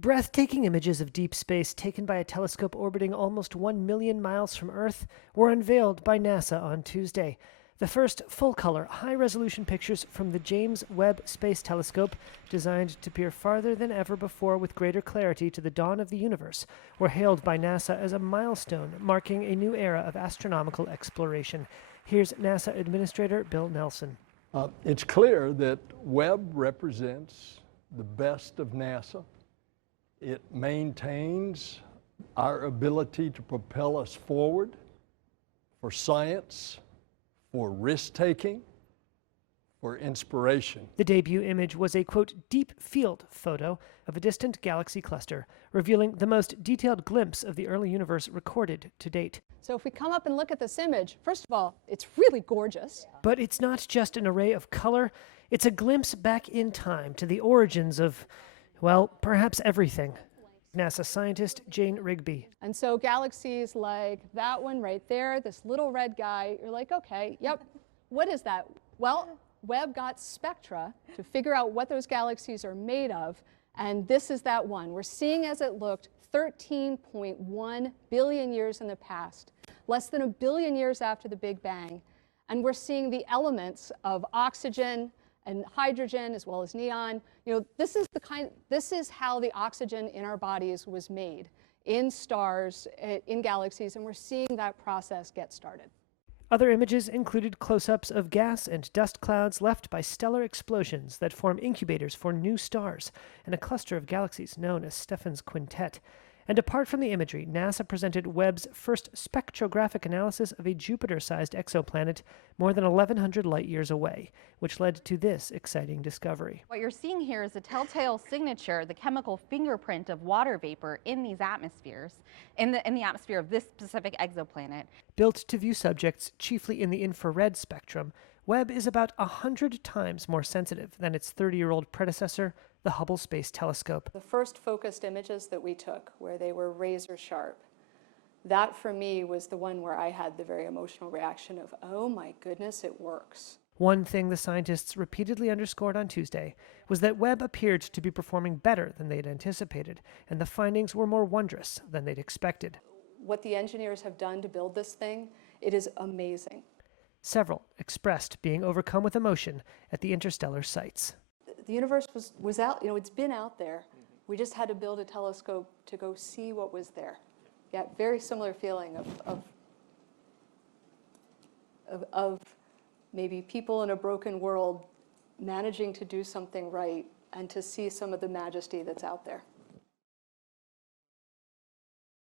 Breathtaking images of deep space taken by a telescope orbiting almost 1 million miles from Earth were unveiled by NASA on Tuesday. The first full color, high resolution pictures from the James Webb Space Telescope, designed to peer farther than ever before with greater clarity to the dawn of the universe, were hailed by NASA as a milestone marking a new era of astronomical exploration. Here's NASA Administrator Bill Nelson. It's clear that Webb represents the best of NASA. It maintains our ability to propel us forward for science, for risk-taking, for inspiration. The debut image was a, quote, deep field photo of a distant galaxy cluster, revealing the most detailed glimpse of the early universe recorded to date. So if we come up and look at this image, first of all, it's really gorgeous. But it's not just an array of color, it's a glimpse back in time to the origins of, well, perhaps everything. NASA scientist Jane Rigby. And so galaxies like that one right there, this little red guy, you're like, okay, yep, what is that? Well, Webb got spectra to figure out what those galaxies are made of, and this is that one. We're seeing as it looked 13.1 billion years in the past, less than 1 billion years after the Big Bang, and we're seeing the elements of oxygen and hydrogen as well as neon. You know, this is how the oxygen in our bodies was made in stars, in galaxies, and we're seeing that process get started. Other images included close-ups of gas and dust clouds left by stellar explosions that form incubators for new stars and a cluster of galaxies known as Stephan's Quintet. And apart from the imagery, NASA presented Webb's first spectrographic analysis of a Jupiter-sized exoplanet more than 1,100 light-years away, which led to this exciting discovery. What you're seeing here is a telltale signature, the chemical fingerprint of water vapor in these atmospheres, in the atmosphere of this specific exoplanet. Built to view subjects chiefly in the infrared spectrum, Webb is about 100 times more sensitive than its 30-year-old predecessor, the Hubble Space Telescope. The first focused images that we took, where they were razor sharp, that for me was the one where I had the very emotional reaction of, oh my goodness, it works. One thing the scientists repeatedly underscored on Tuesday was that Webb appeared to be performing better than they'd anticipated, and the findings were more wondrous than they'd expected. What the engineers have done to build this thing, it is amazing. Several expressed being overcome with emotion at the interstellar sights. The universe was out, you know, it's been out there. We just had to build a telescope to go see what was there. Yeah, very similar feeling of maybe people in a broken world managing to do something right and to see some of the majesty that's out there.